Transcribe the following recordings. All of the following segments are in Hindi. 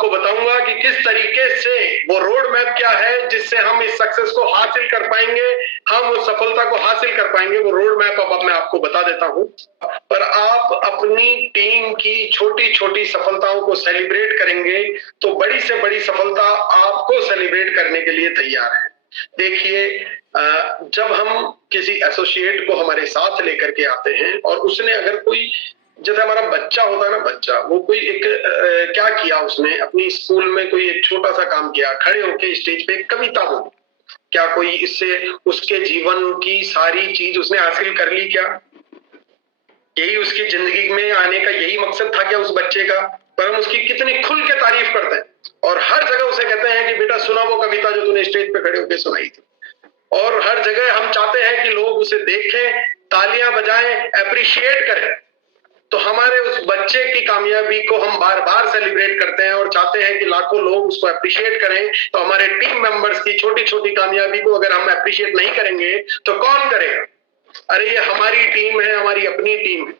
आपको बताऊंगा कि किस तरीके से वो रोड मैप क्या है जिससे हम इस सक्सेस को हासिल कर पाएंगे, हम उस सफलता को हासिल कर पाएंगे। वो रोड मैप अब मैं आपको बता देता हूं। पर आप अपनी टीम की छोटी छोटी सफलताओं को सेलिब्रेट करेंगे तो बड़ी से बड़ी सफलता आपको सेलिब्रेट करने के लिए तैयार है। देखिए, जब हम किसी एसोसिएट को हमारे साथ लेकर के आते हैं और उसने अगर कोई, जैसे हमारा बच्चा होता है ना, बच्चा वो कोई एक क्या किया, उसने अपनी स्कूल में कोई एक छोटा सा काम किया, खड़े होके स्टेज पे एक कविता बोली, क्या कोई इससे उसके जीवन की सारी चीज उसने हासिल कर ली? क्या यही उसकी जिंदगी में आने का यही मकसद था क्या उस बच्चे का? पर हम उसकी कितनी खुल के तारीफ करते हैं और हर जगह उसे कहते हैं कि बेटा सुना वो कविता जो तूने स्टेज पे खड़े होकर सुनाई थी। और हर जगह हम चाहते हैं कि लोग उसे देखें, तालियां बजाएं, अप्रिशिएट करें। तो हमारे उस बच्चे की कामयाबी को हम बार बार सेलिब्रेट करते हैं और चाहते हैं कि लाखों लोग उसको अप्रिशिएट करें। तो हमारे टीम मेंबर्स की छोटी छोटी कामयाबी को अगर हम अप्रिशिएट नहीं करेंगे तो कौन करेगा? अरे ये हमारी टीम है, हमारी अपनी टीम है।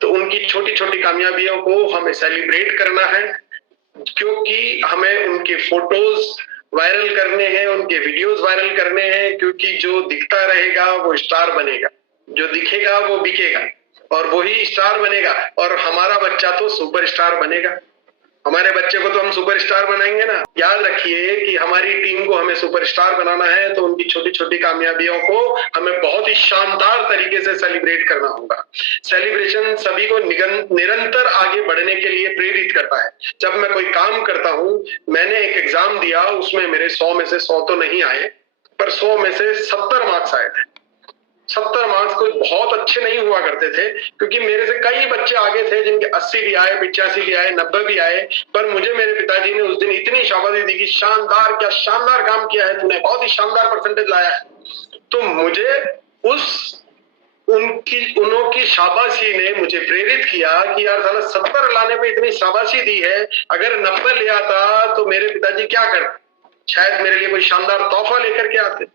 तो उनकी छोटी छोटी कामयाबियों को हमें सेलिब्रेट करना है, क्योंकि हमें उनके फोटोज वायरल करने हैं, उनके वीडियोस वायरल करने हैं, क्योंकि जो दिखता रहेगा वो स्टार बनेगा, जो दिखेगा वो बिकेगा और वही स्टार बनेगा। और हमारा बच्चा तो सुपरस्टार बनेगा। हमारे बच्चे को तो हम सुपरस्टार बनाएंगे ना। याद रखिए कि हमारी टीम को हमें सुपरस्टार बनाना है, तो उनकी छोटी छोटी कामयाबियों को हमें बहुत ही शानदार तरीके से सेलिब्रेट करना होगा। सेलिब्रेशन सभी को निरंतर आगे बढ़ने के लिए प्रेरित करता है। जब मैं कोई काम करता हूं, मैंने एक एग्जाम दिया, उसमें मेरे 100 में से 100 तो नहीं आए, पर 100 में से 70 मार्क्स आए थे। 70 मार्क्स कोई बहुत अच्छे नहीं हुआ करते थे, क्योंकि मेरे से कई बच्चे आगे थे जिनके 80 भी आए, 85 भी आए, 90 भी आए। पर मुझे मेरे पिताजी ने उस दिन इतनी शाबाशी दी कि शानदार, क्या शानदार काम किया है तूने, बहुत ही शानदार परसेंटेज लाया है। तो मुझे उनों की शाबाशी ने मुझे प्रेरित किया कि यार साला 70 लाने पे इतनी शाबाशी दी है, अगर 90 ले आता तो मेरे पिताजी क्या करते? शायद मेरे लिए कोई शानदार तोहफा लेकर के आते।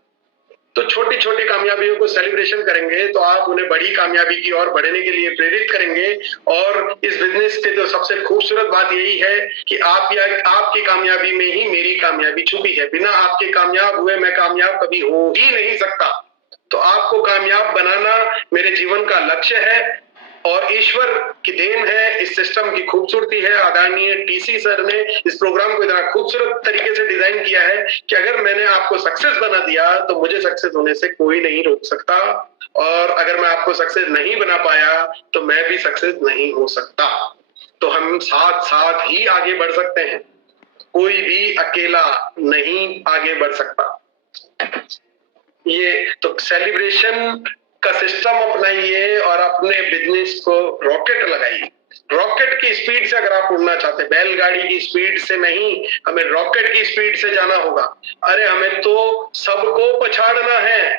तो छोटी छोटी कामयाबियों को सेलिब्रेशन करेंगे तो आप उन्हें बड़ी कामयाबी की ओर बढ़ने के लिए प्रेरित करेंगे। और इस बिजनेस की तो सबसे खूबसूरत बात यही है कि आपकी कामयाबी में ही मेरी कामयाबी छुपी है। बिना आपके कामयाब हुए मैं कामयाब कभी हो ही नहीं सकता। तो आपको कामयाब बनाना मेरे जीवन का लक्ष्य है और ईश्वर की देन है, इस सिस्टम की खूबसूरती है। आदरणीय टीसी सर ने इस प्रोग्राम को इतना खूबसूरत तरीके से डिजाइन किया है कि अगर मैंने आपको सक्सेस बना दिया तो मुझे सक्सेस होने से कोई नहीं रोक सकता, और अगर मैं आपको सक्सेस नहीं बना पाया तो मैं भी सक्सेस नहीं हो सकता। तो हम साथ साथ ही आगे बढ़ सकते हैं, कोई भी अकेला नहीं आगे बढ़ सकता। ये तो सेलिब्रेशन का सिस्टम अपनाइए और अपने बिजनेस को रॉकेट लगाइए। रॉकेट की स्पीड से अगर आप उड़ना चाहते हैं, बैलगाड़ी की स्पीड से नहीं, हमें रॉकेट की स्पीड से जाना होगा। अरे हमें तो सबको पछाड़ना है,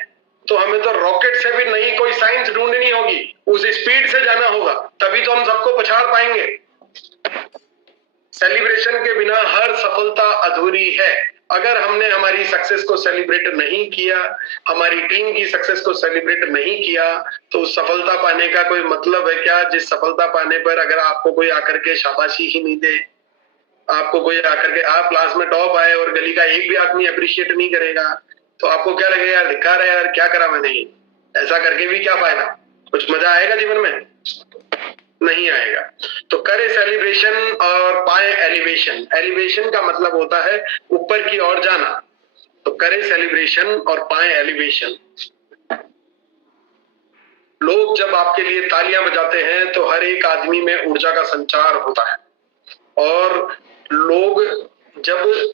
तो हमें तो रॉकेट से भी नहीं कोई साइंस ढूंढनी होगी, उस स्पीड से जाना होगा, तभी तो हम सबको पछाड़ पाएंगे। सेलिब्रेशन के बिना हर सफलता अधूरी है। अगर हमने हमारी सक्सेस को सेलिब्रेट नहीं किया, हमारी टीम की सक्सेस को सेलिब्रेट नहीं किया, तो सफलता पाने का कोई मतलब है क्या? जिस सफलता पाने पर अगर आपको कोई आकर के शाबाशी ही नहीं दे, आपको कोई आकर के, आप क्लास में टॉप आए और गली का एक भी आदमी अप्रिशिएट नहीं करेगा, तो आपको क्या लगेगा? यार धिक्कार है यार, क्या करा मैंने, ऐसा करके भी क्या फायदा? कुछ मजा आएगा जीवन में? नहीं आएगा। तो करें सेलिब्रेशन और पाए एलिवेशन। एलिवेशन का मतलब होता है ऊपर की ओर जाना, तो करें सेलिब्रेशन और पाए एलिवेशन। लोग जब आपके लिए तालियां बजाते हैं तो हर एक आदमी में ऊर्जा का संचार होता है, और लोग जब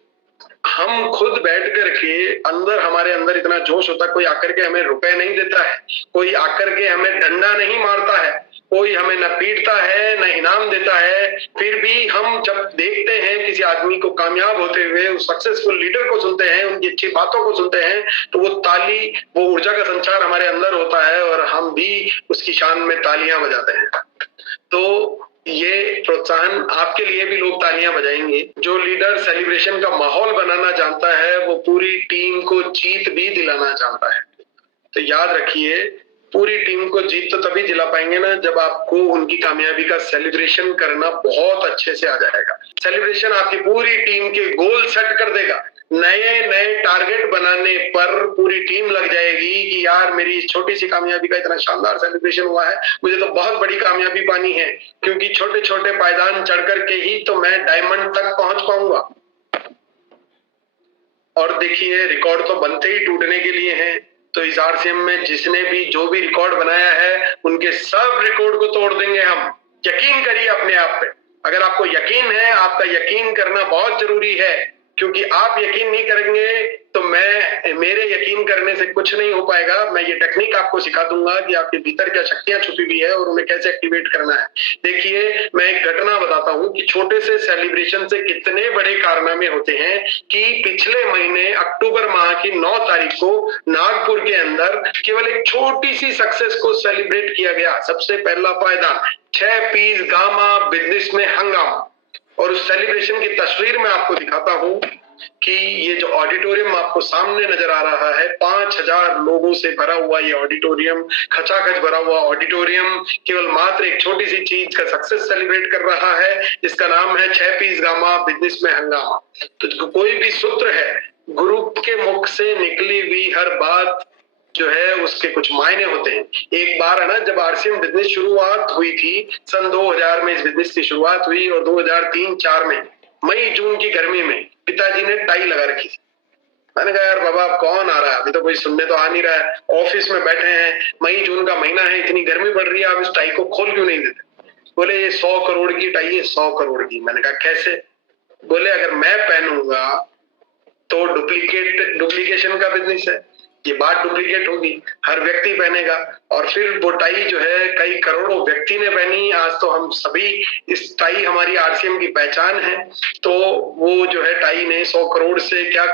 हम खुद बैठ करके अंदर, हमारे अंदर इतना जोश होता है, कोई आकर के हमें रुपए नहीं देता है, कोई आकर के हमें डंडा नहीं मारता है, कोई हमें न पीटता है न इनाम देता है, फिर भी हम जब देखते हैं किसी आदमी को कामयाब होते हुए, उस सक्सेसफुल लीडर को सुनते हैं, उनकी अच्छी बातों को सुनते हैं, तो वो ताली, वो ऊर्जा का संचार हमारे अंदर होता है और हम भी उसकी शान में तालियां बजाते हैं। तो ये प्रोत्साहन आपके लिए भी लोग तालियां बजाएंगे। जो लीडर सेलिब्रेशन का माहौल बनाना जानता है वो पूरी टीम को जीत भी दिलाना जानता है। तो याद रखिए पूरी टीम को जीत तो तभी दिला पाएंगे ना जब आपको उनकी कामयाबी का सेलिब्रेशन करना बहुत अच्छे से आ जाएगा। सेलिब्रेशन आपकी पूरी टीम के गोल सेट कर देगा। नए नए टारगेट बनाने पर पूरी टीम लग जाएगी कि यार मेरी इस छोटी सी कामयाबी का इतना शानदार सेलिब्रेशन हुआ है, मुझे तो बहुत बड़ी कामयाबी पानी है, क्योंकि छोटे छोटे पायदान चढ़ करके ही तो मैं डायमंड तक पहुंच पाऊंगा। और देखिए रिकॉर्ड तो बनते ही टूटने के लिए हैं, तो इस आरसीएम में जिसने भी जो भी रिकॉर्ड बनाया है उनके सब रिकॉर्ड को तोड़ देंगे हम। यकीन करिए अपने आप पे। अगर आपको यकीन है, आपका यकीन करना बहुत जरूरी है, क्योंकि आप यकीन नहीं करेंगे तो मेरे यकीन करने से कुछ नहीं हो पाएगा। मैं ये टेक्निक आपको सिखा दूंगा कि आपके भीतर क्या शक्तियां छुपी हुई है और उन्हें कैसे एक्टिवेट करना है। देखिए मैं एक घटना बताता हूं कि छोटे से सेलिब्रेशन से कितने बड़े कारनामे होते हैं कि पिछले महीने अक्टूबर माह की 9 तारीख को नागपुर के अंदर केवल एक छोटी सी सक्सेस को सेलिब्रेट किया गया। सबसे पहला पायदान 6 पीस गामा बिजनेस में हंगामा। और उस सेलिब्रेशन की तस्वीर मैं आपको दिखाता हूं कि ये जो ऑडिटोरियम आपको सामने नजर आ रहा है, 5000 लोगों से भरा हुआ ये ऑडिटोरियम, खचाखच भरा हुआ ऑडिटोरियम केवल मात्र एक छोटी सी चीज का सक्सेस सेलिब्रेट कर रहा है, जिसका नाम है 6 पीस गामा बिजनेस में हंगामा। तो कोई भी सूत्र है, गुरु के मुख से निकली हुई हर बात जो है उसके कुछ मायने होते हैं। एक बार है ना, जब आरसीएम बिजनेस शुरुआत हुई थी, सन 2000 में इस बिजनेस की शुरुआत हुई और 2003-4 में मई जून की गर्मी में पिताजी ने टाई लगा रखी थी। मैंने कहा यार बाबा कौन आ रहा है, अभी तो कोई सुनने तो आ नहीं रहा है, ऑफिस में बैठे हैं, मई जून का महीना है, इतनी गर्मी पड़ रही है, आप इस टाई को खोल क्यों नहीं देते? बोले ये 100 करोड़ की टाई है, 100 करोड़ की। मैंने कहा कैसे? बोले अगर मैं पहनूंगा तो डुप्लीकेशन का बिजनेस है, ये बात डुप्लीकेट होगी, हर व्यक्ति पहनेगा, और फिर वो टाई जो है कई करोड़ों व्यक्ति ने पहनी। आज तो हम सभी, इस टाई हमारी आरसीएम की पहचान है, तो वो जो है टाई ने 100 करोड़ से क्या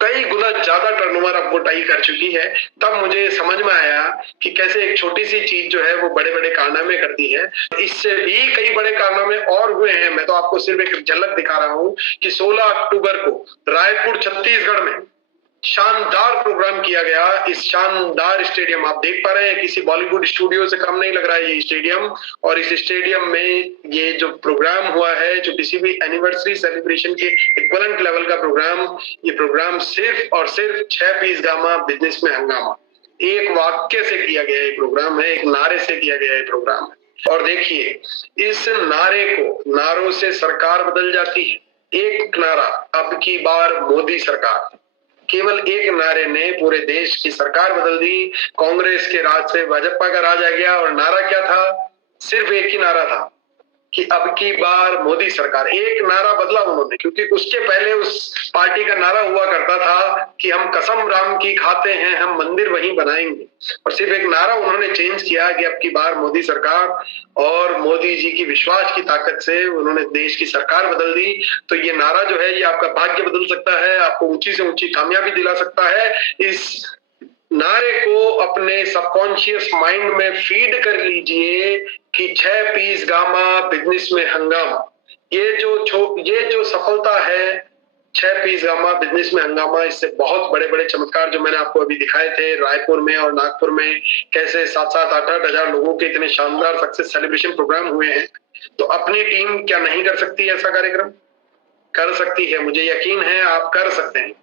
कई गुना ज्यादा टर्नओवर अब वो टाई कर चुकी है। तब मुझे समझ में आया कि कैसे एक छोटी सी चीज जो है वो बड़े बड़े कारनामे करती है। इससे भी कई बड़े कारनामे और हुए हैं, मैं तो आपको सिर्फ एक झलक दिखा रहा हूं कि 16 अक्टूबर को रायपुर छत्तीसगढ़ में शानदार प्रोग्राम किया गया। इस शानदार स्टेडियम आप देख पा रहे हैं, किसी बॉलीवुड स्टूडियो से कम नहीं लग रहा है ये स्टेडियम। और इस स्टेडियम में ये जो प्रोग्राम हुआ है, जो किसी भी एनिवर्सरी सेलिब्रेशन के इक्विवेलेंट लेवल का प्रोग्राम, ये प्रोग्राम सिर्फ और सिर्फ 6 पीस गामा बिजनेस में हंगामा, एक वाक्य से किया गया ये प्रोग्राम है, एक नारे से किया गया ये प्रोग्राम है। और देखिए इस नारे को, नारों से सरकार बदल जाती है। एक नारा, अब की बार मोदी सरकार, केवल एक नारे ने पूरे देश की सरकार बदल दी। कांग्रेस के राज से भाजपा का राज आ गया। और नारा क्या था? सिर्फ एक ही नारा था कि अब की बार मोदी सरकार। एक नारा बदला उन्होंने, क्योंकि उसके पहले उस पार्टी का नारा हुआ करता था कि हम कसम राम की खाते हैं, हम मंदिर वहीं बनाएंगे। और सिर्फ एक नारा उन्होंने चेंज किया कि अब की बार मोदी सरकार, और मोदी जी की विश्वास की ताकत से उन्होंने देश की सरकार बदल दी। तो ये नारा जो है ये आपका भाग्य बदल सकता है, आपको ऊंची से ऊंची कामयाबी दिला सकता है। इस नारे को अपने सबकॉन्शियस माइंड में फीड कर लीजिए कि 6 पीस गामा बिजनेस में हंगामा। ये जो सफलता है 6 पीस गामा बिजनेस में हंगामा, इससे बहुत बड़े बड़े चमत्कार जो मैंने आपको अभी दिखाए थे रायपुर में और नागपुर में, कैसे 7-7, 8-8 हजार लोगों के इतने शानदार सक्सेस सेलिब्रेशन प्रोग्राम हुए हैं। तो अपनी टीम क्या नहीं कर सकती ऐसा कार्यक्रम? कर सकती है, मुझे यकीन है आप कर सकते हैं।